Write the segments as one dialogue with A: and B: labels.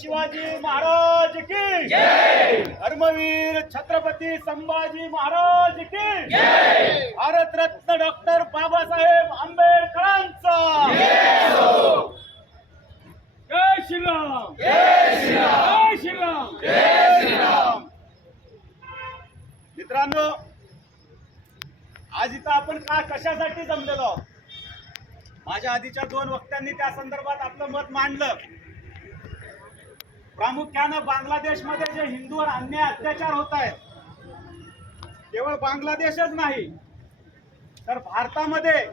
A: शिवाजी महाराज की धर्मवीर छत्रपती संभाजी महाराज की भारतरत्न डॉक्टर बाबासाहेब आंबेडकरांचा जय श्रीराम! जय श्रीराम! मित्रांनो आज इथं आपण का कशासाठी जमलेलो? माझ्या आधीच्या दोन वक्त्यांनी त्या संदर्भात आपलं मत मांडलं. प्रामुख्यानं बांगलादेशमध्ये जे हिंदूवर अन्याय अत्याचार होत आहेत केवळ बांगलादेशच नाही तर भारतामध्ये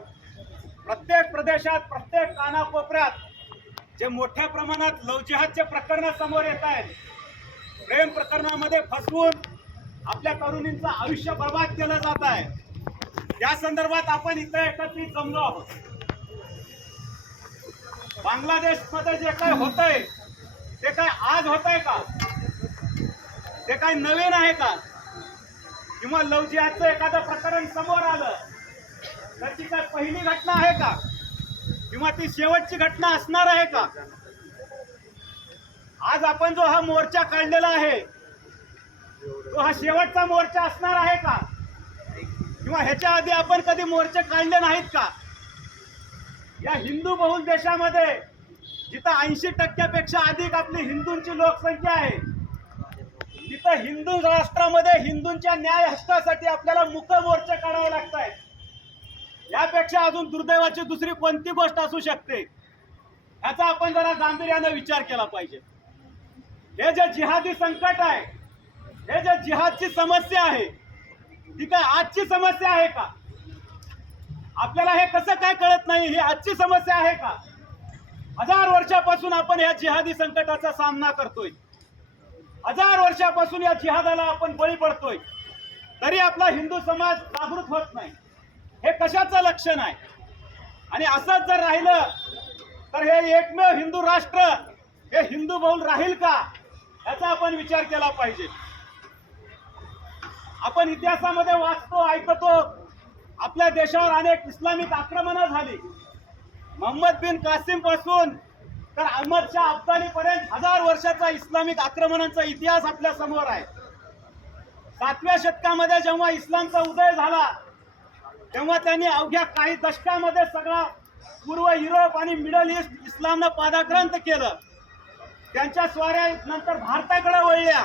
A: प्रत्येक प्रदेशात प्रत्येक कानाकोपऱ्यात जे मोठ्या प्रमाणात लवजिहादचे प्रकरणं समोर येत आहेत प्रेम प्रकरणामध्ये फसवून आपल्या तरुणींचं आयुष्य बर्बाद केलं जात आहे. या संदर्भात आपण इथं एकत्रित जमलो आहोत. बांगलादेशमध्ये जे काय होतंय ते काय आज होत आहे का? ते काय नवीन आहे का? किंवा लवजियाचं एखादं प्रकरण समोर आलं तर ती काय पहिली घटना आहे का? किंवा ती शेवटची घटना असणार आहे का? आज आपण जो हा मोर्चा काढलेला आहे तो हा शेवटचा मोर्चा असणार आहे का? किंवा ह्याच्या आधी आपण कधी मोर्चे काढले नाहीत का? या हिंदू बहुल देशामध्ये जिथं ऐंशी टक्क्यापेक्षा अधिक आपली हिंदूंची लोकसंख्या आहे तिथं हिंदू राष्ट्रामध्ये हिंदूंच्या न्याय हक्कासाठी आपल्याला मुक मोर्चा काढावे लागत आहेत यापेक्षा अजून दुर्दैवाची दुसरी कोणती गोष्ट असू शकते? ह्याचा आपण जरा गांभीर्यानं विचार केला पाहिजे. हे जे जिहादी संकट आहे हे जे जिहादची समस्या आहे ती काय आजची समस्या आहे का? आपल्याला हे कसं काय कळत नाही? ही आजची समस्या आहे का? हजार वर्षापासून आपण या जिहादी संकटाचा सामना करतोय. हजार वर्षापासून या जिहादाला आपण बळी पडतोय. तरी आपला हिंदू समाज जागृत होत नाही. हे कशाचं लक्षण आहे? आणि असंच जर राहिलं तर हे एकमेव हिंदू राष्ट्र हे हिंदू बहुल राहील का? याचा आपण विचार केला पाहिजे. आपण इतिहासामध्ये वाचतो ऐकतो आपल्या देशावर अनेक इस्लामिक आक्रमणं झाली. मोहम्मद बिन कासिमपासून तर अहमद शाह अफगाणी पर्यंत हजार वर्षाचा इस्लामिक आक्रमणांचा इतिहास आपल्यासमोर आहे. सातव्या शतकामध्ये जेव्हा इस्लामचा उदय झाला तेव्हा त्यांनी अवघ्या काही दशकामध्ये सगळा पूर्व युरोप आणि मिडल ईस्ट इस्लामनं पादाक्रांत केलं. त्यांच्या स्वाऱ्या नंतर भारताकडे वळल्या.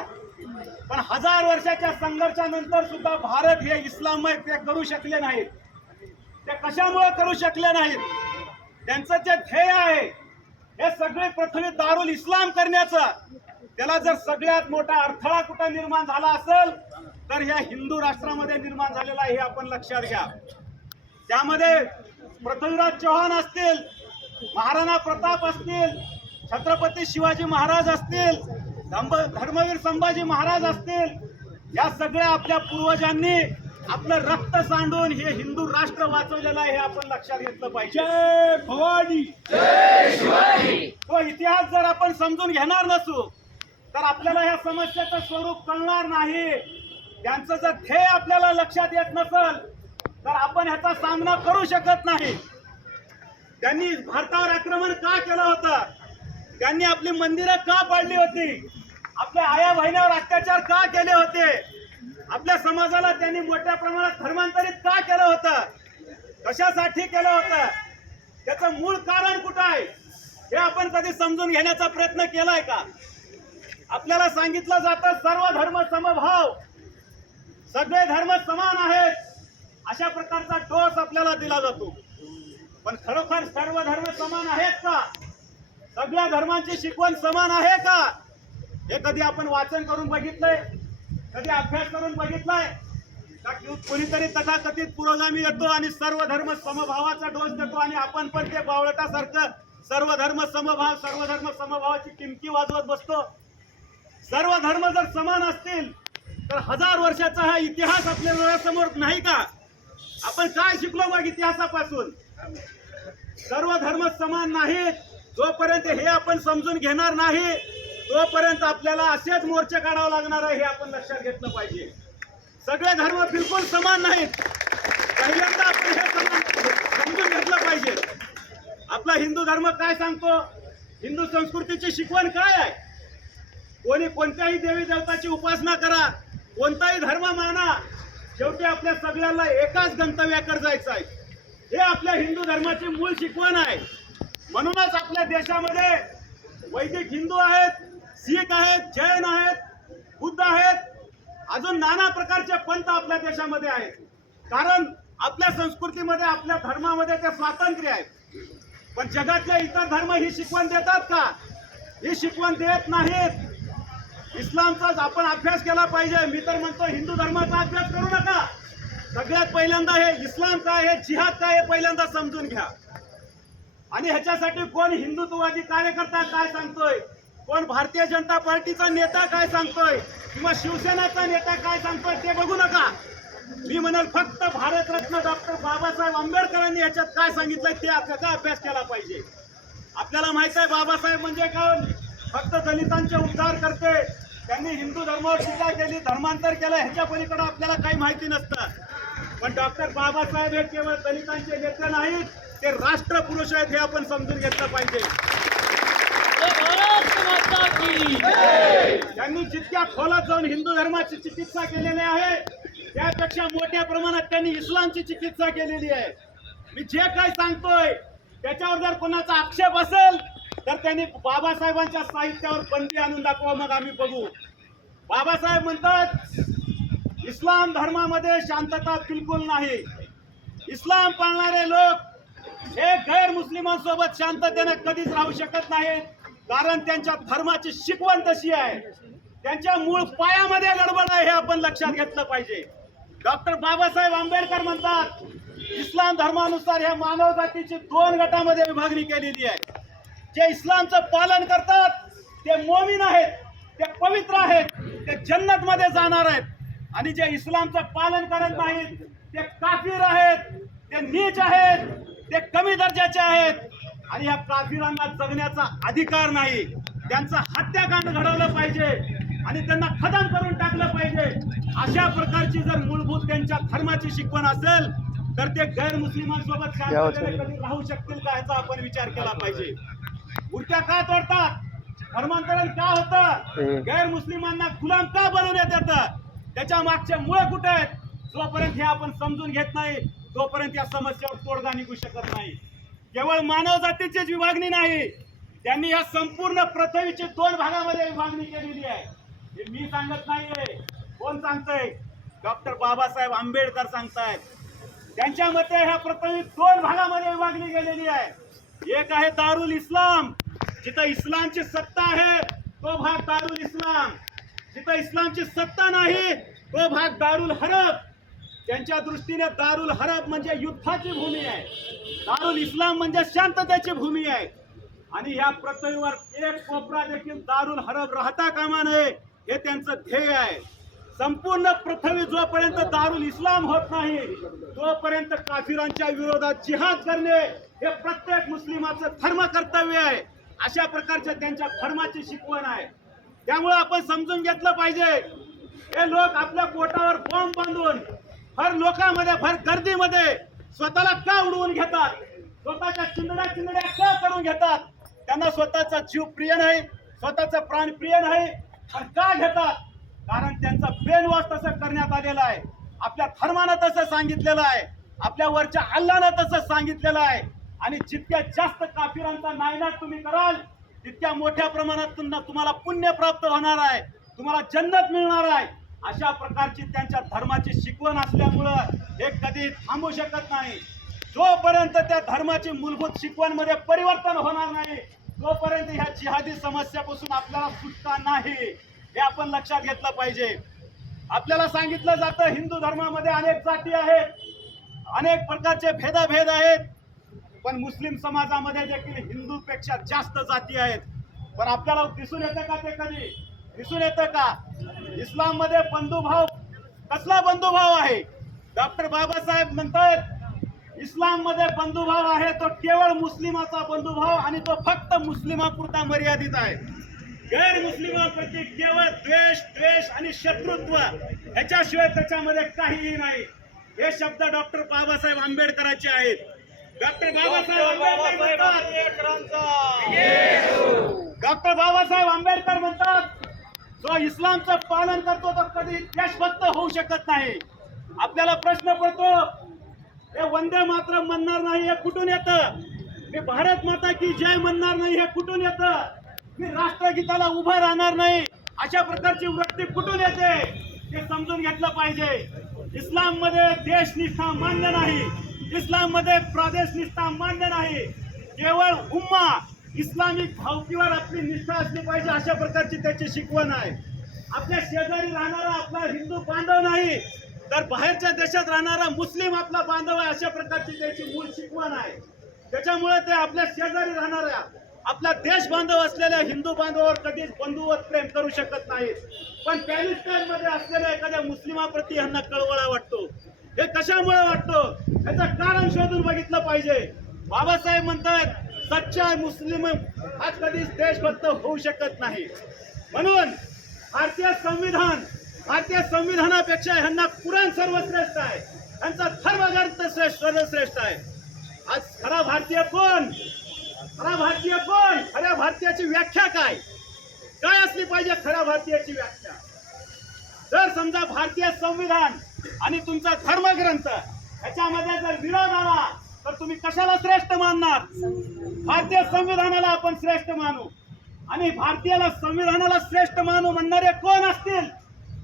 A: पण हजार वर्षाच्या संघर्षानंतर सुद्धा भारत हे इस्लाममय ते करू शकले नाहीत. ते कशामुळे करू शकले नाहीत? त्यांचं जे ध्येय आहे हे सगळे पृथ्वी दारुल इस्लाम करण्याचं. त्याला जर सगळ्यात मोठा अडथळा कुठं निर्माण झाला असेल तर ह्या हिंदू राष्ट्रामध्ये निर्माण झालेला हे आपण लक्षात घ्या. त्यामध्ये पृथ्वीराज चौहान असतील महाराणा प्रताप असतील छत्रपती शिवाजी महाराज असतील धर्मवीर संभाजी महाराज असतील या सगळ्या आपल्या पूर्वजांनी आपलं रक्त सांडून हे हिंदू राष्ट्र वाचवलेलं आहे हे आपण लक्षात घेतलं पाहिजे. जय भवानी. तो इतिहास जर आपण समजून घेणार नसू तर आपल्याला ह्या समस्येचं स्वरूप कळणार नाही. त्यांचं जर ध्येय आपल्याला लक्षात येत नसल तर आपण ह्याचा सामना करू शकत नाही. त्यांनी भारतावर आक्रमण का केलं होतं? त्यांनी आपली मंदिरं का पाडली होती? आपल्या आया बहिण्यावर अत्याचार का केले होते? आपल्या समाजाला त्यांनी मोठ्या प्रमाणात धर्मांतरित का केलं होतं? कशासाठी केलं होतं? त्याचं मूळ कारण कुठं आहे? हे आपण कधी समजून घेण्याचा प्रयत्न केलाय का? आपल्याला सांगितलं जातं सर्व धर्म समभाव. सगळे धर्म समान आहेत. अशा प्रकारचा डोस आपल्याला दिला जातो. पण खरोखर सर्व धर्म समान आहेत का? सगळ्या धर्मांची शिकवण समान आहे का? हे कधी आपण वाचन करून बघितलंय? कधी अभ्यास करून बघितलाय? कोणीतरी तथाकथित पुरोगामी येतो आणि सर्व धर्म समभावाचा डोस देतो आणि आपण पण ते बावळटासारखं सर्व धर्म समभाव सर्व धर्म समभावाची किमती वाजवत बसतो? सर्व धर्म जर समान असतील तर हजार वर्षाचा हा इतिहास आपल्या डोळ्यासमोर नाही का? आपण काय शिकलो मग इतिहासापासून? सर्व धर्म समान नाहीत जोपर्यंत हे आपण समजून घेणार नाही तोपर्यंत आपल्याला असेच मोर्चे काढावं लागणार आहे हे आपण लक्षात घेतलं पाहिजे. सगळे धर्म बिलकुल समान नाहीत. पहिल्यांदा आपण हे समान समजून घेतलं पाहिजे. आपला हिंदू धर्म काय सांगतो? हिंदू संस्कृतीची शिकवण काय आहे? कोणी कोणत्याही देवी देवताची उपासना करा कोणताही धर्म माना शेवटी आपल्या सगळ्यांना एकाच गंतव्याकडे जायचं आहे. हे आपल्या हिंदू धर्माची मूळ शिकवण आहे. म्हणूनच आपल्या देशामध्ये वैदिक हिंदू आहेत. शीख आहेत जैन आहेत बुद्ध आहेत. अजून नाना प्रकारचे पंथ आपल्या देशामध्ये आहेत. कारण आपल्या संस्कृतीमध्ये आपल्या धर्मामध्ये ते स्वातंत्र्य आहे पण जगातले इतर धर्म ही शिकवण देतात का? ही शिकवण देत नाहीत. इस्लामचाच आपण अभ्यास केला पाहिजे. मी तर म्हणतो हिंदू धर्माचा अभ्यास करू नका. सगळ्यात पहिल्यांदा हे इस्लाम काय हे जिहाद काय हे पहिल्यांदा समजून घ्या. आणि ह्याच्यासाठी कोण हिंदुत्ववादी कार्यकर्ता काय सांगतोय? पण भारतीय जनता पार्टीचा नेता काय सांगतोय? किंवा शिवसेनेचा नेता काय सांगतोय ते बघू नका. मी म्हणेल फक्त भारतरत्न डॉक्टर बाबासाहेब आंबेडकरांनी याच्यात काय सांगितलं ते त्याचा अभ्यास केला पाहिजे? आपल्याला माहीत आहे बाबासाहेब म्हणजे का फक्त दलितांचे उद्धार करते. त्यांनी हिंदू धर्मावर टीका केली धर्मांतर केलं ह्याच्या पलीकडे आपल्याला काही माहिती नसतं. पण डॉक्टर बाबासाहेब हे केवळ दलितांचे नेते नाहीत ते राष्ट्रपुरुष आहेत हे आपण समजून घेतलं पाहिजे.
B: की
A: त्यांनी जितक्या खोलात जाऊन हिंदू धर्माची चिकित्सा केलेली आहे त्यापेक्षा मोठ्या प्रमाणात त्यांनी इस्लामची चिकित्सा केलेली आहे. मी जे काही सांगतोय त्याच्यावर जर कोणाचा आक्षेप असेल तर त्यांनी बाबासाहेबांच्या साहित्यावर बंदी आणून दाखवा मग आम्ही बघू. बाबासाहेब म्हणतात इस्लाम धर्मामध्ये शांतता बिलकुल नाही. इस्लाम पाळणारे लोक हे गैर मुस्लिमांसोबत शांततेने कधीच राहू शकत नाहीत. कारण त्यांच्या धर्माची शिकवण तशी आहे. त्यांच्या मूळ पायामध्ये गडबड आहे हे आपण लक्षात घेतलं पाहिजे. डॉक्टर बाबासाहेब आंबेडकर म्हणतात इस्लाम धर्मानुसार ह्या मानव जातीची दोन गटामध्ये विभागणी केलेली आहे. जे इस्लामचं पालन करतात ते मोमीन आहेत ते पवित्र आहेत ते जन्नत मध्ये जाणार आहेत. आणि जे इस्लामचं पालन करत नाहीत ते काफीर आहेत ते नीच आहेत ते कमी दर्जाचे आहेत. आणि या काफिरांना जगण्याचा अधिकार नाही. त्यांचं हत्याकांड घडवलं पाहिजे आणि त्यांना खतम करून टाकलं पाहिजे. अशा प्रकारची जर मूलभूत त्यांच्या धर्माची शिकवण असेल तर ते गैर मुस्लिमांसोबत शांततेने कधी राहू शकतील का ह्याचा आपण विचार केला पाहिजे. मूर्त्या का तोडतात? धर्मांतरण का होतं? गैर मुस्लिमांना गुलाम का बनवण्यात येतं? त्याच्या मागचे मुळे कुठे आहेत? जोपर्यंत हे आपण समजून घेत नाही तोपर्यंत या समस्यावर तोडगा निघू शकत नाही. केवळ मानव जातीचीच विभागणी नाही त्यांनी या संपूर्ण पृथ्वीची दोन भागामध्ये विभागणी केलेली आहे. हे मी सांगत नाहीये कोण सांगतंय? डॉक्टर बाबासाहेब आंबेडकर सांगतायत. त्यांच्या मते ह्या पृथ्वी दोन भागामध्ये विभागली गेलेली आहे. एक आहे दारुल इस्लाम जिथं इस्लामची सत्ता आहे तो भाग दारुल इस्लाम. जिथं इस्लामची सत्ता नाही तो भाग दारुल हरब त्यांच्या दृष्टीने दारुल हरब म्हणजे युद्धाची भूमी आहे. दारुल इस्लाम म्हणजे शांततेची भूमी आहे. आणि या पृथ्वीवर एक कोपरा देखील दारुल हरब राहता कामा नये हे त्यांचं ध्येय आहे. संपूर्ण पृथ्वी जोपर्यंत दारुल इस्लाम होत नाही तोपर्यंत काफिरांच्या विरोधात जिहाद करणे हे प्रत्येक मुस्लिमाचं धर्म कर्तव्य आहे. अशा प्रकारच्या त्यांच्या धर्माची शिकवण आहे. त्यामुळे आपण समजून घेतलं पाहिजे. हे लोक आपल्या पोटावर बॉम्ब बांधून भर लोकांमध्ये भर गर्दीमध्ये स्वतःला का उडवून घेतात? स्वतःच्या चिंदड्या चिंदड्या का करून घेतात? त्यांना स्वतःचा जीव प्रिय नाही स्वतःचा प्राण प्रिय नाही पण का घेतात? कारण त्यांचा ब्रेन वॉश तसं करण्यात आलेला आहे. आपल्या धर्मानं तसं सांगितलेलं आहे. आपल्या वरच्या अल्लानं तसं सांगितलेलं आहे. आणि जितक्या जास्त काफिरांचा नायनाट तुम्ही कराल तितक्या मोठ्या प्रमाणात तुम्हाला पुण्य प्राप्त होणार आहे. तुम्हाला जन्नत मिळणार आहे. अशा प्रकारची त्यांच्या धर्माची शिकवण असल्यामुळं हे कधी थांबू शकत नाही. जोपर्यंत त्या धर्माची मूलभूत शिकवणमध्ये परिवर्तन होणार नाही तोपर्यंत ह्या जिहादी समस्यापासून आपल्याला सुटका नाही हे आपण लक्षात घेतलं पाहिजे. आपल्याला सांगितलं जातं हिंदू धर्मामध्ये अनेक जाती आहेत अनेक प्रकारचे भेदाभेद आहेत पण मुस्लिम समाजामध्ये देखील हिंदूपेक्षा जास्त जाती आहेत. पण आपल्याला दिसून येतं का ते कधी? दिसून येतं का? इस्लाममध्ये बंधुभाव कसला बंधुभाव आहे? डॉक्टर बाबासाहेब म्हणतात इस्लाममध्ये बंधुभाव आहे तो केवळ मुस्लिमाचा बंधुभाव आणि तो फक्त मुस्लिमापुरता मर्यादित आहे. गैर मुस्लिमांप्रती केवळ द्वेष द्वेष आणि शत्रुत्व ह्याच्याशिवाय त्याच्यामध्ये काहीही नाही. हे शब्द डॉक्टर बाबासाहेब आंबेडकरांचे आहेत. डॉक्टर बाबासाहेब आंबेडकर म्हणतात डॉक्टर बाबासाहेब आंबेडकर म्हणतात जो इस्लामचं पालन करतो तो कधी देशभक्त होऊ शकत नाही. आपल्याला प्रश्न पडतो हे वंदे मात्र म्हणणार नाही हे कुठून येतं? मी भारत माता की जय म्हणणार नाही हे कुठून येतं? मी राष्ट्रगीताला उभं राहणार नाही. अशा प्रकारची वृत्ती कुठून येते? हे समजून घेतलं पाहिजे. इस्लाममध्ये देशनिष्ठा मान्य नाही. इस्लाममध्ये प्रादेशनिष्ठा मान्य नाही. केवळ उम्मा इस्लामिक भावकीवर आपली निष्ठा असली पाहिजे अशा प्रकारची त्याची शिकवण आहे. आपल्या शेजारी राहणारा आपला हिंदू बांधव नाही तर बाहेरच्या देशात राहणारा मुस्लिम आपला बांधव आहे अशा प्रकारची त्याची मूळ शिकवण आहे. त्याच्यामुळे ते आपल्या शेजारी राहणाऱ्या आपला देश बांधव असलेल्या हिंदू बांधवावर कधीच बंधुवत प्रेम करू शकत नाहीत. पण पॅलेस्टाईन मध्ये असलेल्या एखाद्या मुस्लिमाप्रती यांना कळवळा वाटतो. हे कशामुळे वाटतो? याचं कारण शोधून बघितलं पाहिजे. बाबासाहेब म्हणतात सच्चा मुस्लिम हा कधीच देशभक्त होऊ शकत नाही. म्हणून भारतीय संविधान भारतीय संविधानापेक्षा ह्यांना कुराण सर्वश्रेष्ठ आहे. यांचा धर्मग्रंथ श्रेष्ठ सर्वश्रेष्ठ आहे. आज खरा भारतीय कोण? खरा भारतीय कोण? खऱ्या भारतीयाची व्याख्या काय? काय असली पाहिजे खऱ्या भारतीयाची व्याख्या? जर समजा भारतीय संविधान आणि तुमचा धर्मग्रंथ ह्याच्यामध्ये जर विरोध आला तर तुम्ही कशाला श्रेष्ठ मानणार? भारतीय संविधानाला आपण श्रेष्ठ मानू. आणि भारतीयाला संविधानाला श्रेष्ठ मानू म्हणणारे कोण असतील?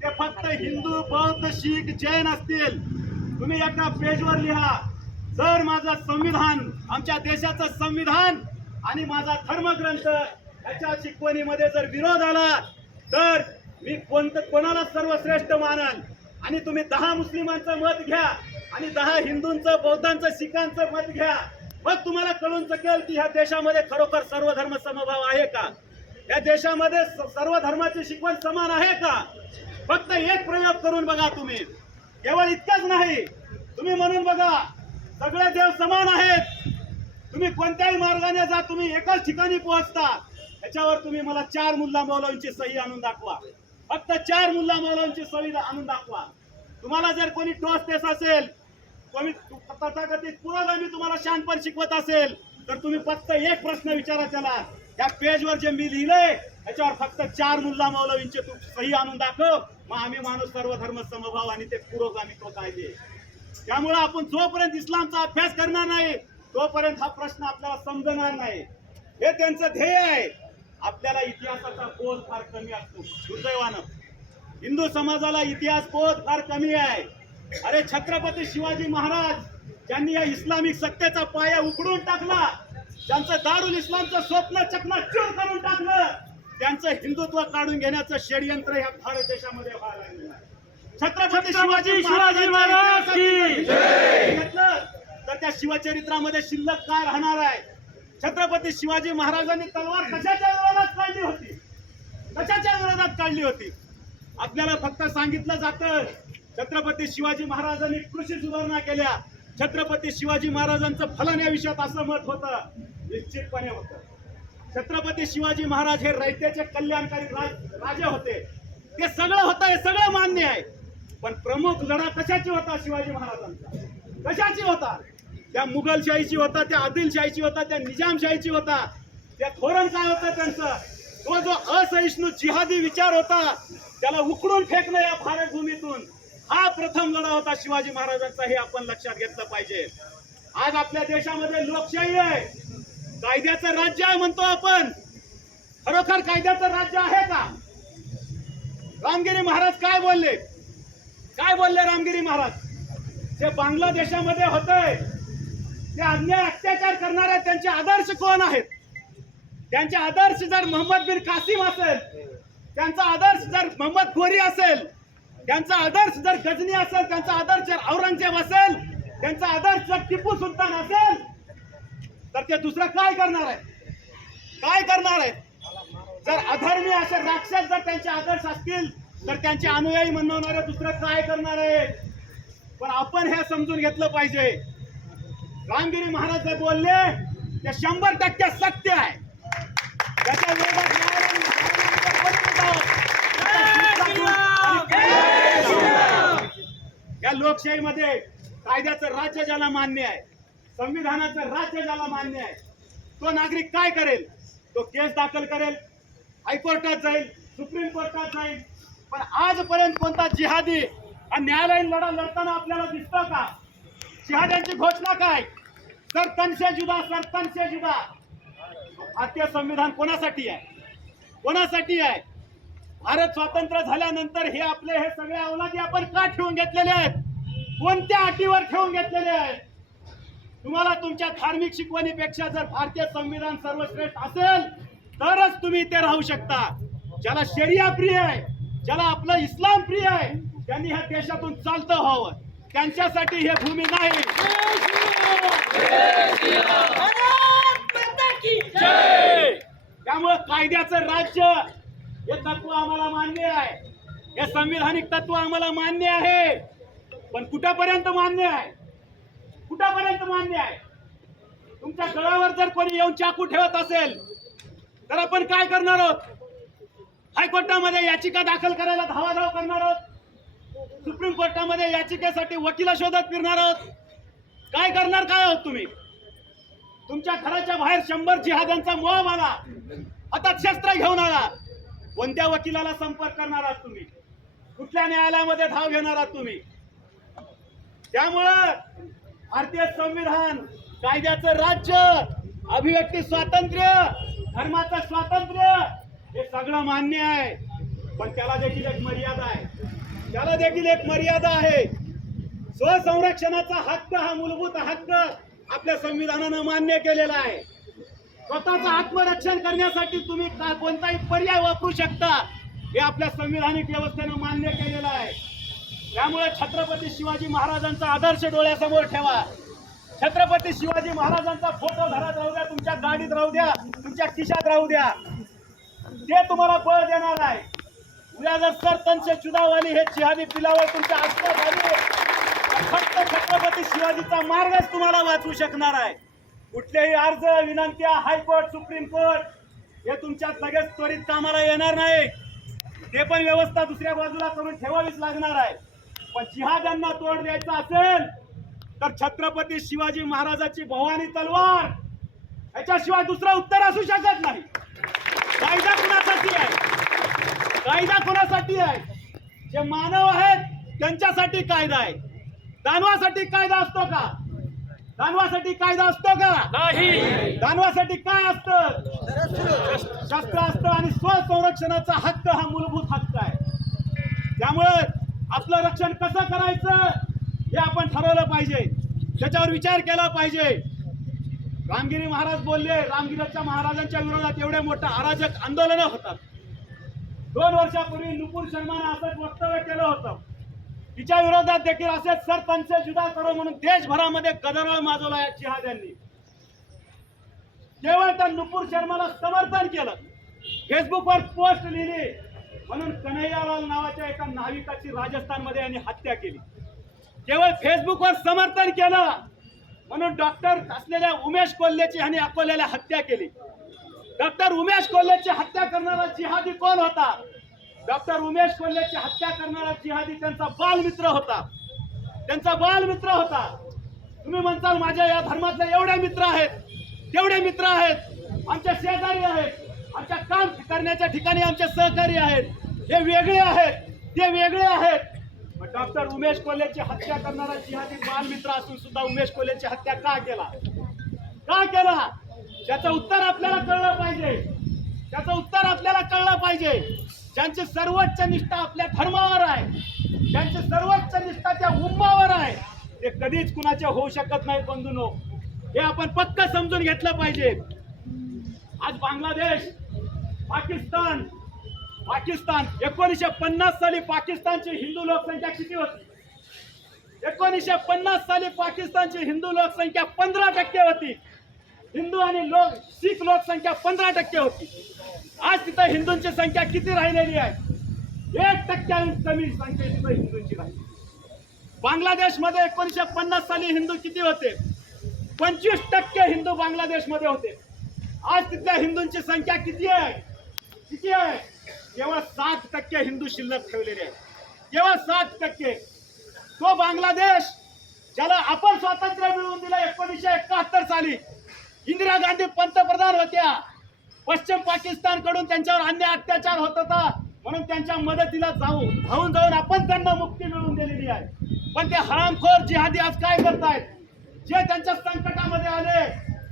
A: ते फक्त हिंदू बौद्ध शीख जैन असतील. तुम्ही एका पेजवर लिहा जर माझं संविधान आमच्या देशाचं संविधान आणि माझा धर्मग्रंथ याच्या शिकवणीमध्ये जर विरोध आला तर मी कोणतं कोणाला सर्वश्रेष्ठ मानल आणि तुम्ही दहा मुस्लिमांचं मत घ्या. आणि दहा हिंदूंचं बौद्धांचं शिखांचं मत घ्या. मग तुम्हाला कळून चकेल की ह्या देशामध्ये खरोखर सर्व धर्म समभाव आहे का? या देशामध्ये सर्व धर्माची शिकवण समान आहे का? फक्त एक प्रयोग करून बघा तुम्ही. केवळ इतकंच नाही. तुम्ही म्हणून बघा सगळे देव समान आहेत. तुम्ही कोणत्याही मार्गाने जा तुम्ही एकाच ठिकाणी पोहोचता. याच्यावर तुम्ही मला चार मुल्ला मौलांची सही आणून दाखवा. फक्त चार मुल्ला मौलांची सही आणून दाखवा. तुम्हाला जर कोणी टॉस देत असेल कोणी तथाकथित मी तुम्हाला शानपण शिकवत असेल. तर तुम्ही फक्त एक प्रश्न विचारा त्याला. त्या पेजवर जे मी लिहिलंय त्याच्यावर फक्त चार मुल्ला मौलवींचे तू सही आणून दाखव. मग आम्ही माणूस सर्वधर्म समभाव आणि ते पुरोगामित्व कायदे त्यामुळे आपण जोपर्यंत इस्लामचा अभ्यास करणार नाही तोपर्यंत हा प्रश्न आपल्याला समजणार नाही. हे त्यांचं ध्येय आहे. आपल्याला इतिहासाचा बोध फार कमी असतो. दुर्दैवानं. हिंदू समाजाला इतिहास बोध फार कमी आहे. अरे छत्रपती शिवाजी महाराज ज्यांनी या इस्लामिक सत्तेचा पाया उकडून टाकला ज्यांचं दारुल इस्लामचं स्वप्न चकनाचूर करून टाकलं त्यांचं हिंदुत्व काढून घेण्याचं षडयंत्र या भारत देशामध्ये व्हायला. छत्रपती शिवाजी
B: शिवाजी महाराज
A: घेतलं तर त्या शिवचरित्रामध्ये शिल्लक काय राहणार आहे? छत्रपती शिवाजी महाराजांनी तलवार कशाच्या विरोधात काढली होती? कशाच्या विरोधात काढली होती? आपल्याला फक्त सांगितलं जातं छत्रपती शिवाजी महाराजांनी कृषी सुधारणा केल्या. छत्रपती शिवाजी महाराजांचं फलन या विषयात असं मत होतं. निश्चितपणे होतं. छत्रपती शिवाजी महाराज हे रयतेचे कल्याणकारी राज- राजे होते. ते सगळं होतं हे सगळं मान्य आहे. पण प्रमुख लढा कशाची होता शिवाजी महाराजांचा? कशाची होता? त्या मुघलशाहीची होता त्या आदिलशाहीची होता त्या निजामशाहीची होता. त्या धोरण काय होतं त्यांचं? तो जो असहिष्णू जिहादी विचार होता त्याला उकडून फेकणं या भारत भूमीतून हा प्रथम लढा होता शिवाजी महाराजांचा हे आपण लक्षात घेतलं पाहिजे. आज आपल्या देशामध्ये लोकशाही आहे. कायद्याचं राज्य आहे म्हणतो आपण. खरोखर कायद्याचं राज्य आहे का? रामगिरी महाराज काय बोलले? काय बोलले रामगिरी महाराज? जे बांगलादेशामध्ये होतंय ते अन्याय अत्याचार करणारे त्यांचे आदर्श कोण आहेत? त्यांचे आदर्श जर मोहम्मद बिन कासिम असेल त्यांचा आदर्श जर मोहम्मद गोरी असेल त्यांचा आदर्श जर गजनी असेल त्यांचा आदर्श जर औरंगजेब असेल त्यांचा आदर्श जर टिपू सुलतान असेल तर ते दुसरं काय करणार आहे? काय करणार आहे? जर अधर्मी असे राक्षस जर त्यांचे आदर्श असतील तर त्यांचे अनुयायी म्हणणारे दुसरं काय करणार आहे? पण आपण हे समजून घेतलं पाहिजे. रामगिरी महाराज जे बोलले ते शंभर टक्के सत्य आहे. त्याच्या विरोधात न्यायालयीन या लोकशाहीमध्ये कायद्याचं राज्य ज्याला मान्य आहे संविधानाचं राज्य ज्याला मान्य आहे तो नागरिक काय करेल? तो केस दाखल करेल हायकोर्टात जाईल सुप्रीम कोर्टात जाईल. पण आजपर्यंत कोणता जिहादी हा न्यायालयीन लढा लढताना आपल्याला दिसतो का? जिहाद्यांची घोषणा काय? सर से जुदा सर से जुदा. भारतीय संविधान कोणासाठी आहे? कोणासाठी आहे? भारत स्वातंत्र्य झाल्यानंतर हे आपले हे सगळे अवलादी आपण का ठेवून घेतलेले आहेत? कोणत्या अटीवर ठेवून घेतलेले आहेत? तुम्हाला तुमच्या धार्मिक शिकवणीपेक्षा जर भारतीय संविधान सर्वश्रेष्ठ असेल तरच तुम्ही इथे राहू शकता. ज्याला शरिया प्रिय आहे ज्याला आपलं इस्लाम प्रिय आहे त्यांनी ह्या देशातून चालतं व्हावं. त्यांच्यासाठी हे भूमी नाही. त्यामुळे कायद्याचं राज्य हे तत्व आम्हाला मान्य आहे. हे संविधानिक तत्व आम्हाला मान्य आहे. पण कुठपर्यंत मान्य आहे? कुठपर्यंत मान्य आहे? तुमच्या गळावर जर कोणी येऊन चाकू ठेवत असेल तर आपण काय करणार आहोत? हायकोर्टामध्ये याचिका दाखल करायला धावाधाव करणार आहोत? सुप्रीम कोर्टामध्ये याचिकेसाठी वकिला शोधत फिरणार आहोत? काय करणार काय आहोत तुम्ही? तुमच्या घराच्या बाहेर शंभर जिहाद्यांचा मोह आला हातात शस्त्र घेऊन आला. कोणत्या वकिलाला संपर्क करणार आहात तुम्ही? कुठल्या न्यायालयामध्ये धाव घेणार आहात तुम्ही? त्यामुळं भारतीय संविधान कायद्याचं राज्य अभिव्यक्ती स्वातंत्र्य धर्माचं स्वातंत्र्य हे सगळं मान्य आहे. पण त्याला देखील एक मर्यादा आहे. त्याला देखील एक मर्यादा आहे. स्वसंरक्षणाचा हक्क हा मूलभूत हक्क आपल्या संविधानानं मान्य केलेला आहे. स्वतःचं आत्मरक्षण करण्यासाठी तुम्ही का- कोणताही पर्याय वापरू शकता हे आपल्या संविधानिक व्यवस्थेनं मान्य केलेलं आहे. त्यामुळे छत्रपती शिवाजी महाराजांचा आदर्श डोळ्यासमोर ठेवा. छत्रपती शिवाजी महाराजांचा फोटो घरात राहू द्या तुमच्या गाडीत राहू द्या तुमच्या खिशात राहू द्या. ते तुम्हाला बळ देणार आहे. उद्या जर सरतनचे चुनावाली हे चिहादी पिलावर तुमच्या आसपास झाली फक्त छत्रपती शिवाजीचा मार्गच तुम्हाला वाचवू शकणार आहे. कुठलेही अर्ज विनंत्या हायकोर्ट सुप्रीम कोर्ट हे तुमच्यात लगेच त्वरित कामाला येणार नाही. ते पण व्यवस्था दुसऱ्या बाजूला करून ठेवावीच लागणार आहे. पण जिहाद्यांना तोंड द्यायचं असेल तर छत्रपती शिवाजी महाराजाची भवानी तलवार याच्याशिवाय दुसरं उत्तर असू शकत नाही. कायदा कुणासाठी आहे? कायदा कुणासाठी आहे? जे मानव आहेत त्यांच्यासाठी कायदा आहे. दानवासाठी कायदा असतो का? दानवासाठी कायदा असतो का?
B: नाही.
A: दानवासाठी काय असतं? शस्त्र असतं आणि स्वसंरक्षणाचा हक्क हा मूलभूत हक्क आहे. त्यामुळे आपलं रक्षण कसं करायचं हे आपण ठरवलं पाहिजे. त्याच्यावर विचार केला पाहिजे. रामगिरी महाराज बोलले रामगिरीच्या महाराजांच्या विरोधात एवढे मोठं अराजक आंदोलन होतात. दोन वर्षापूर्वी नुपूर शर्मानं असंच वक्तव्य केलं होतं. तिच्या विरोधात देखील असे सरपंच जुदा करो म्हणून देशभरामध्ये गदरळ माजवला या जिहाद्यांनी. केवळ त्या नुपूर शर्माला समर्थन केलं. फेसबुकवर पोस्ट लिहिली. म्हणून कन्हैयालाल नावाच्या एका नाविकाची राजस्थानमध्ये यांनी हत्या केली. केवळ फेसबुकवर समर्थन केलं. म्हणून डॉक्टर असलेल्या उमेश कोल्हेची यांनी अकोल्याला हत्या केली. डॉक्टर उमेश कोल्हेची हत्या करणारा जिहादी कोण होता? डॉक्टर उमेश कोल्हेची हत्या करणारा जिहादी त्यांचा बालमित्र होता. त्यांचा बालमित्र होता. तुम्ही म्हणताल माझ्या या धर्मातले एवढे मित्र आहेत तेवढे मित्र आहेत. आमच्या शेजारी आहेत. आमच्या काम करण्याच्या ठिकाणी आमचे सहकारी आहेत. हे वेगळे आहेत ते वेगळे आहेत. डॉक्टर उमेश कोल्हेची हत्या करणारा जिहादी बालमित्र असून सुद्धा उमेश कोल्हेची हत्या का केला? का केला? त्याचं उत्तर आपल्याला कळलं पाहिजे. त्याचं उत्तर आपल्याला कळलं पाहिजे. ज्यांची सर्वोच्च निष्ठा आपल्या धर्मावर आहे ज्यांची सर्वोच्च निष्ठा त्या उंबावर आहे ते कधीच कुणाच्या होऊ शकत नाही बंधूनो. हे आपण पक्क समजून घेतलं पाहिजे. आज बांगलादेश पाकिस्तान पाकिस्तान एकोणीसशे पन्नास साली पाकिस्तानची हिंदू लोकसंख्या किती होती? एकोणीसशे पन्नास साली पाकिस्तानची हिंदू लोकसंख्या पंधरा टक्के होती. हिंदू आणि लोक शीख लोकसंख्या पंधरा टक्के होती. आज तिथं हिंदूंची संख्या किती राहिलेली आहे? एक टक्क्याहून कमी संख्या तिथं हिंदूंची राहिली. बांगलादेशमध्ये एकोणीसशे पन्नास साली हिंदू किती होते? पंचवीस टक्के हिंदू बांगलादेशमध्ये होते. आज तिथल्या हिंदूंची संख्या किती आहे? किती आहे? केवळ सात टक्के हिंदू शिल्लक ठेवलेले आहेत. केवळ सात टक्के. तो बांगलादेश ज्याला आपण स्वातंत्र्य मिळवून दिलं एकोणीसशे एकाहत्तर साली इंदिरा गांधी पंतप्रधान होत्या. पश्चिम पाकिस्तानकडून त्यांच्यावर अन्याय अत्याचार होत होता. म्हणून त्यांच्या मदतीला जाऊ धावून जाऊन आपण त्यांना मुक्ती मिळवून दिलेली आहे. पण ते हरामखोर जिहादी आज काय करतायत? जे त्यांच्या संकटामध्ये आले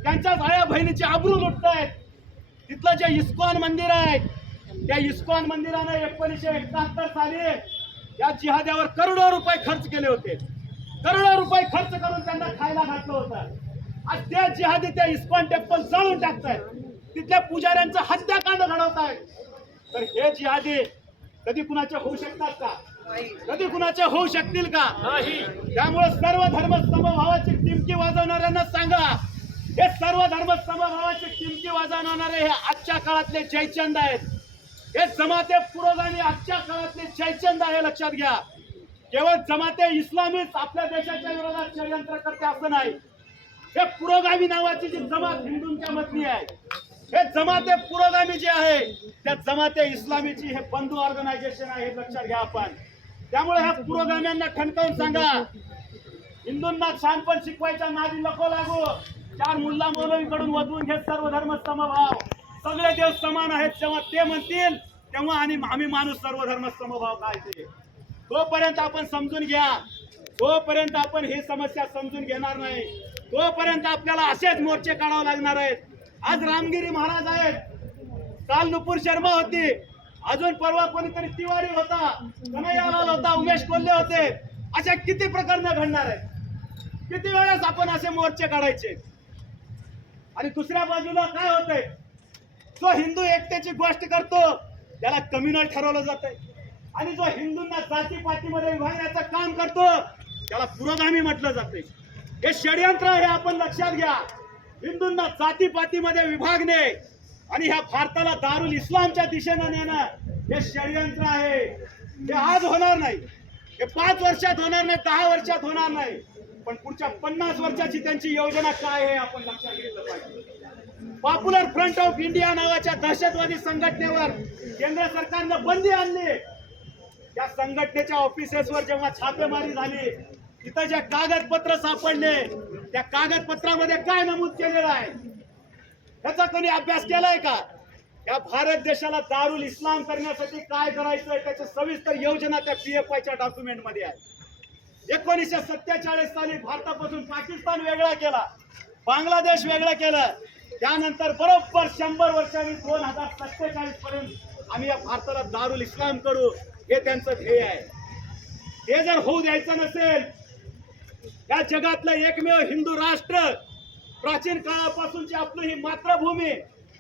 A: त्यांच्या आया बहिणीची आबरू लुटतायत. तिथलं जे इस्कॉन मंदिर आहे त्या इस्कॉन मंदिरानं एकोणीसशे एकाहत्तर साली या जिहाद्यावर करोडो रुपये खर्च केले होते. करोडो रुपये खर्च करून त्यांना खायला घातलं होतं. आज त्या जिहादी त्या इस्कॉन टेम्पल जळून टाकतायत तिथल्या पुजाऱ्यांचं हत्याकांड घडवतायत तर हे जिहादी कधी कुणाचे होऊ शकतात का? कधी कुणाचे होऊ शकतील का?
B: नाही.
A: त्यामुळे सर्व धर्म समभावाची टिमकी वाजवणाऱ्यांना सांगा. हे सर्व धर्म समभावाची टिमकी वाजवणारे हे आजच्या काळातले जयचंद आहेत. हे जमाते पुरोगामी आजच्या काळातले जयचंद आहे लक्षात घ्या. केवळ जमाते इस्लामीच आपल्या देशाच्या विरोधात षडयंत्र करते असं नाही. हे पुरोगामी नावाची जी जमात हिंदूंच्या मधली आहे हे जमाते पुरोगामी जे आहे त्या जमाते इस्लामीची हे बंधू ऑर्गनायझेशन आहे हे लक्षात घ्या आपण. त्यामुळे ह्या पुरोगाम्यांना ठणकावून सांगा हिंदूंना छानपण शिकवायच्या नादी नको लागू. चार मुल्ला मौलवीकडून वधवून घेत सर्व धर्म समभाव. सगळे देव समान आहेत जेव्हा ते म्हणतील तेव्हा आणि आम्ही माणूस सर्व धर्म समभाव काय ते तोपर्यंत आपण समजून घ्या तोपर्यंत आपण ही समस्या समजून घेणार नाही. तोपर्यंत आपल्याला असेच मोर्चे काढावे लागणार आहेत. आज रामगिरी महाराज आहेत. काल नुपूर शर्मा होती. अजून परवा कोणीतरी तिवारी होता. कनैयालाल होता. उमेश कोल्हे होते. अशा किती प्रकरण घडणार आहेत. किती वेळेस आपण असे मोर्चे काढायचे? आणि दुसऱ्या बाजूला काय होतंय? जो हिंदू एकतेची गोष्ट करतो त्याला कम्युनल ठरवलं जात आणि जो हिंदूंना जातीपातीमध्ये विभागण्याचं काम करतो त्याला पुरोगामी म्हटलं जाते हे षडयंत्र हे आपण लक्षात घ्या. हिंदूंना जातीपातीमध्ये विभागणे आणि ह्या भारताला दारुल इस्लामच्या दिशेनं नेणं हे षडयंत्र आहे. हे आज होणार नाही. हे पाच वर्षात होणार नाही दहा वर्षात होणार नाही. पण पुढच्या पन्नास वर्षाची त्यांची योजना काय आहे आपण लक्षात घेतलं पाहिजे. पॉप्युलर फ्रंट ऑफ इंडिया नावाच्या दहशतवादी संघटनेवर केंद्र सरकारनं बंदी आणली. या संघटनेच्या ऑफिसेसवर जेव्हा छापेमारी झाली तिथं जे कागदपत्र सापडले त्या कागदपत्रामध्ये काय नमूद केलेलं आहे? त्याचा कोणी अभ्यास केलाय का? या भारत देशाला दारुल इस्लाम करण्यासाठी काय करायचंय त्याची सविस्तर योजना त्या पीएफआयच्या डॉक्युमेंटमध्ये आहे. एकोणीसशे सत्तेचाळीस साली भारतापासून पाकिस्तान वेगळा केला बांगलादेश वेगळा केला. त्यानंतर बरोबर शंभर वर्षांनी दोन हजार सत्तेचाळीस पर्यंत आम्ही या भारताला दारुल इस्लाम करू हे त्यांचं ध्येय आहे. ते जर होऊ द्यायचं नसेल या जगातलं एकमेव हिंदू राष्ट्र प्राचीन काळापासूनची आपली ही मातृभूमी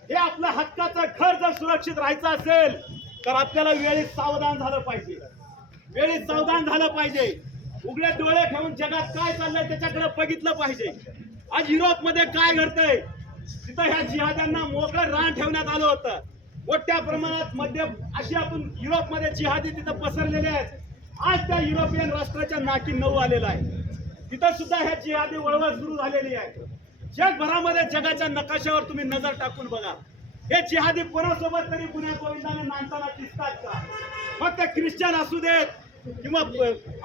A: हे आपलं हक्काचं घर जर सुरक्षित राहायचं असेल तर आपल्याला वेळीच सावधान झालं पाहिजे. वेळीच सावधान झालं पाहिजे. उघडे डोळे ठेवून जगात काय चाललंय त्याच्याकडे बघितलं पाहिजे. आज युरोपमध्ये काय घडतंय? तिथं ह्या जिहाद्यांना मोकळं रान ठेवण्यात आलं होतं. मोठ्या प्रमाणात मध्य आशियातून युरोपमध्ये जिहादी तिथं पसरलेले आहेत. आज त्या युरोपियन राष्ट्राच्या नाकी नऊ आलेला आहे. तिथं सुद्धा ह्या जिहादी वळवळ सुरू झालेली आहे. जगभरामध्ये जगाच्या नकाशावर तुम्ही नजर टाकून बघा. हे जिहादी कोणासोबत तरी गुन्हे गोविंदाने मानताना दिसतात का? मग ते ख्रिश्चन असू देत किंवा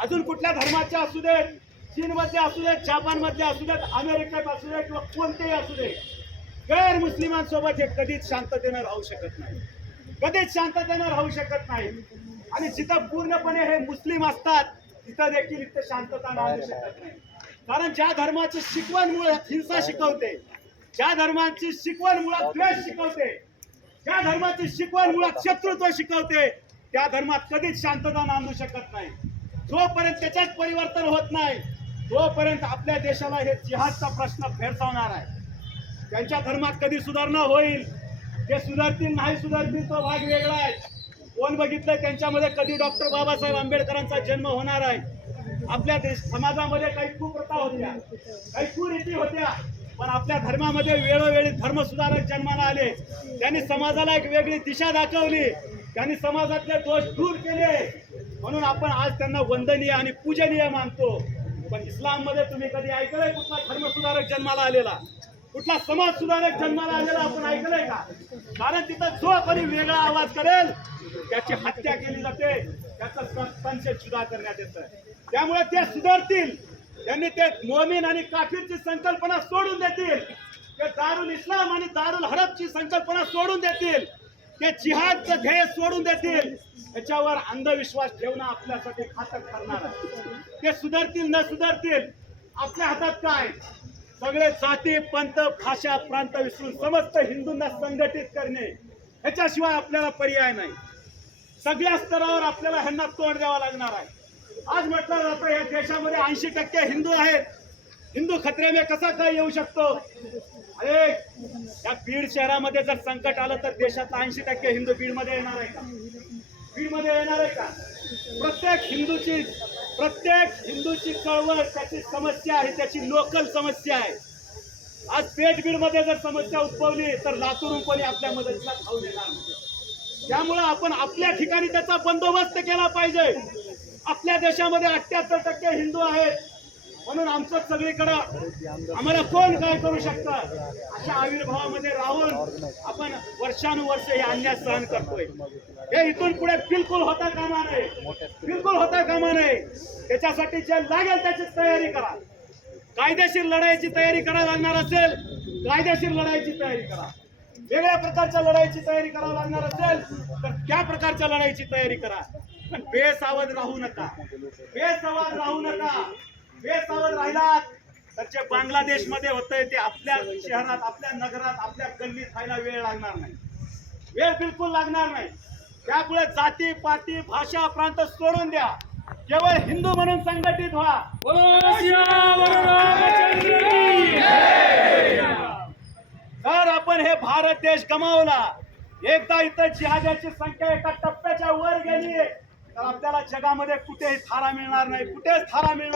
A: अजून कुठल्या धर्माचे असू देत चीनमध्ये असू देत जापान असू देत अमेरिकेत असू देत किंवा कोणतेही असू देत गैर मुस्लिमांसोबत हे कधीच शांततेनं राहू शकत नाही. कधीच शांततेनं राहू शकत नाही. आणि जिथं पूर्णपणे हे मुस्लिम असतात तिथं देखील इथं शांतता नांदू शकत नाही कारण ज्या धर्माची शिकवण मुळात हिंसा शिकवते ज्या धर्माची शिकवण मुळात द्वेष शिकवते ज्या धर्माची शिकवण मुळात शत्रुत्व शिकवते त्या धर्मात कधीच शांतता नांदू शकत नाही. जोपर्यंत त्याच्यात परिवर्तन होत नाही तोपर्यंत आपल्या देशाला हे जिहादचा प्रश्न भेडसावणार आहे. त्यांच्या धर्मात कधी सुधारणा होईल ते सुधारतील नाही सुधारतील तो भाग वेगळा आहे. कोण बघितलं त्यांच्यामध्ये? कधी डॉक्टर बाबासाहेब आंबेडकरांचा जन्म होणार आहे? आपल्या देश समाजामध्ये काही कुप्रथा होत्या काही कुरीती होत्या पण आपल्या धर्मामध्ये वेळोवेळी धर्मसुधारक जन्माला आले. त्यांनी समाजाला एक वेगळी दिशा दाखवली. त्यांनी समाजातले दोष दूर केले. म्हणून आपण आज त्यांना वंदनीय आणि पूजनीय मानतो. पण इस्लाममध्ये तुम्ही कधी ऐकलंय कुठला धर्मसुधारक जन्माला आलेला? कुठला समाज सुधारक जन्माला आलेला आपण ऐकलंय का? कारण तिथं जो कोणी वेगळा आवाज करेल. त्याची हत्या केली जाते त्याचा संशय जुदा करण्यात येत त्यामुळे ते सुधारतील. त्यांनी ते मोमीन आणि काफीरची संकल्पना सोडून देतील. ते दारुल इस्लाम आणि दारुल हरबची संकल्पना सोडून देतील. ते जिहादचं ध्येय सोडून देतील. त्याच्यावर अंधविश्वास ठेवणं आपल्यासाठी घातक ठरणार आहे. ते सुधारतील न सुधारतील? आपल्या हातात काय? सगळे जाती पंत भाषा प्रांत विसरून समस्त हिंदूंना संघटित करणे. ह्याच्याशिवाय आपल्याला पर्याय नाही. सगळ्या स्तरावर आपल्याला ह्यांना तोंड द्यावा लागणार आहे. आज म्हटलं जातं या देशामध्ये ऐंशी टक्के हिंदू आहेत. हिंदू खतरे कसा काय येऊ शकतो? अरे या बीड शहरामध्ये जर संकट आलं तर देशातला ऐंशी टक्के हिंदू बीडमध्ये येणार आहे का? बीडमध्ये येणार आहे का? प्रत्येक हिंदूची प्रत्येक हिंदूची चळवळ त्याची समस्या आहे त्याची लोकल समस्या आहे. आज पेठ बीडमध्ये जर समस्या उद्भवली तर लातूरून कोणी आपल्या मदतीला धावून येणार नाही. त्यामुळं आपण आपल्या ठिकाणी त्याचा बंदोबस्त केला पाहिजे. आपल्या देशामध्ये अठ्याहत्तर टक्के हिंदू आहेत म्हणून आमचं सगळीकडं आम्हाला कोण काय करू शकतात अशा आविर्भावामध्ये राहून आपण वर्षानुवर्ष हे अन्याय सहन करतोय. हे इथून पुढे बिलकुल होता कामा नये. बिलकुल होता कामा नये. त्याच्यासाठी जे लागेल त्याची तयारी करा. कायदेशीर लढाईची तयारी करा लागणार असेल कायदेशीर लढाईची तयारी करा. वेगळ्या प्रकारच्या लढाईची तयारी करावी लागणार असेल तर त्या प्रकारच्या लढाईची तयारी करा. पण बेसावध राहू नका. बेसावध राहू नका. बेसावध राहिलात तर जे बांगलादेशमध्ये होतंय ते आपल्या शहरात आपल्या नगरात आपल्या गल्लीत व्हायला वेळ लागणार नाही. वेळ बिलकुल लागणार नाही. त्यामुळे जाती पाती भाषा प्रांत सोडून द्या. केवळ हिंदू म्हणून संघटित व्हा.
B: तर
A: जर आपण हे भारत देश गमावला एकदा इथं जिहाजाची संख्या एका टप्प्याच्या वर गेली तर आपल्याला जगामध्ये कुठेही थारा मिळणार नाही. कुठेच थारा मिळणार